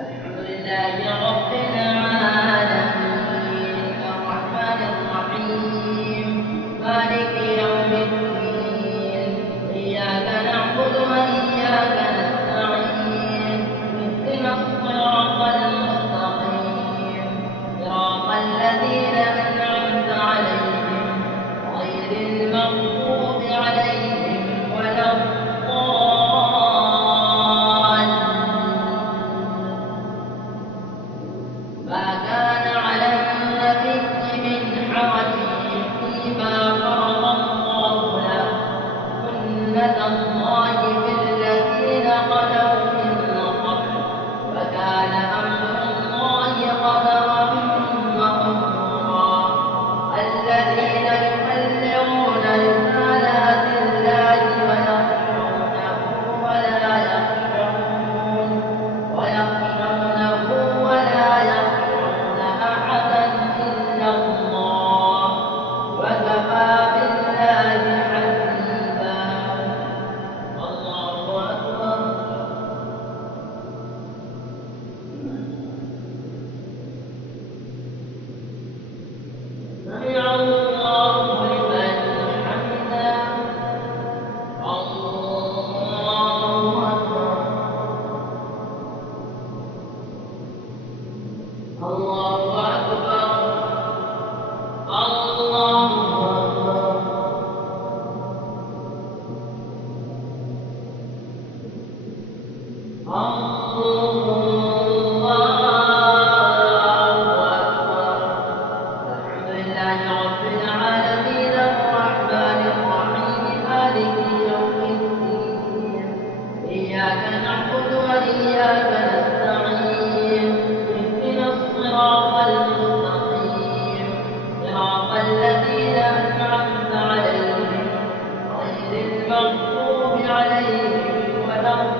الحمد لله رب العالمين الرحمن الرحيم مالك يوم الدين إياك نعبد وإياك نستعين اهدنا الصراط المستقيم صراط الذين أنعمت عليهم غير المغضوب عليهم ولا ما كان على النبي من حرج فيما فرض الله له سنة الله في الذين خلوا من قبل وكان أمر الله قدرا مقدورا الذين يبلغون رسالات الله ويخشونه ولا يخشون أحدا إلا الله وكفى بالله حسيبا الله أكبر سمع الله لمن حمده الله أكبر الله أكبر الله أكبر الحمد لله رب العالمين الرحمن الرحيم مالك يوم الدين إياك نعبد وإياك نستعين اهدنا الصراط المستقيم صراط الذين أنعمت عليهم غير المغضوب عليهم ولا الضالين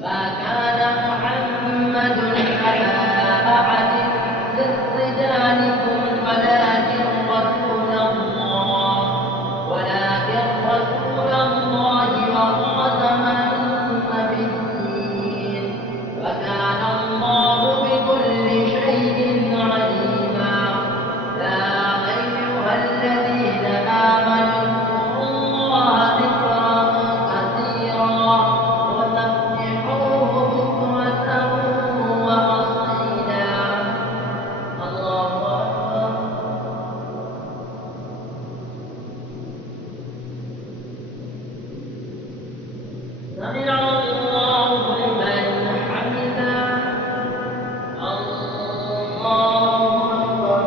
ما كان محمد أبا أحد من رجالكم ولكن رسول الله وخاتم النبيين وكان الله بكل شيء عليما يا أيها الذين آمنوا اذكروا الله ذكرا كثيرا وسبحوه بكرة وأصيلا الله أكبر سمع الله لمن حمده الله أكبر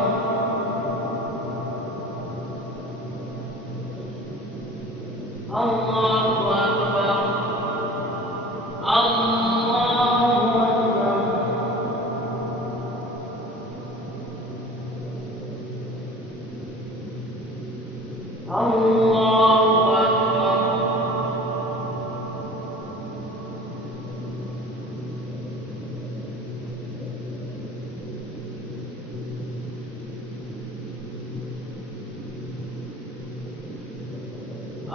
الله أكبر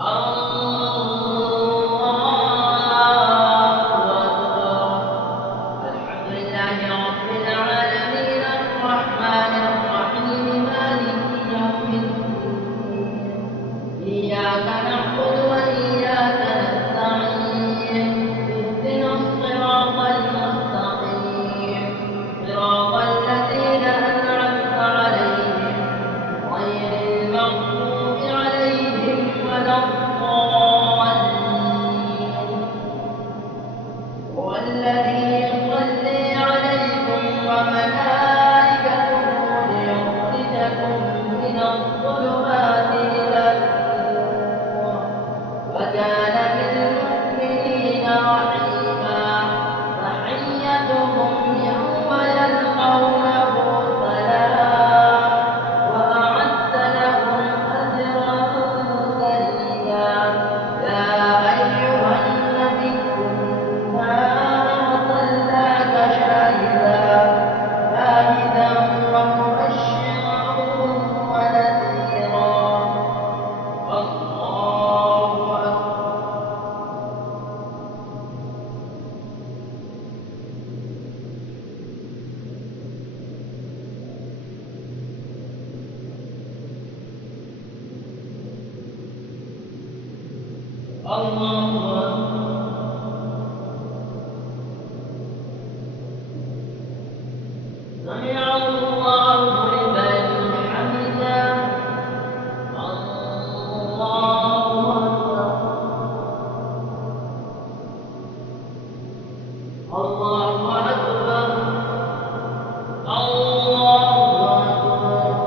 الله أكبر الحمد لله رب العالمين الرحمن الرحيم مالك يوم الدين إياك نعبد وإياك نستعين اهدنا الصراط المستقيم صراط الذين أنعمت عليهم غير المغضوب عليهم ولا الضالين هو الذي يصلي عليكم وملائكته ليخرجكم من الظلمات إلى النور وكان بالمؤمنين رحيما تحيتهم يوم يلقونه سلام وأعد لهم أجرا كريما يا أيها النبي إنا أرسلناك شاهدا ومبشرا ونذيرا الله أكبر الله أكبر. سمع الله لمن حمده. الله أكبر. الله أكبر. الله أكبر.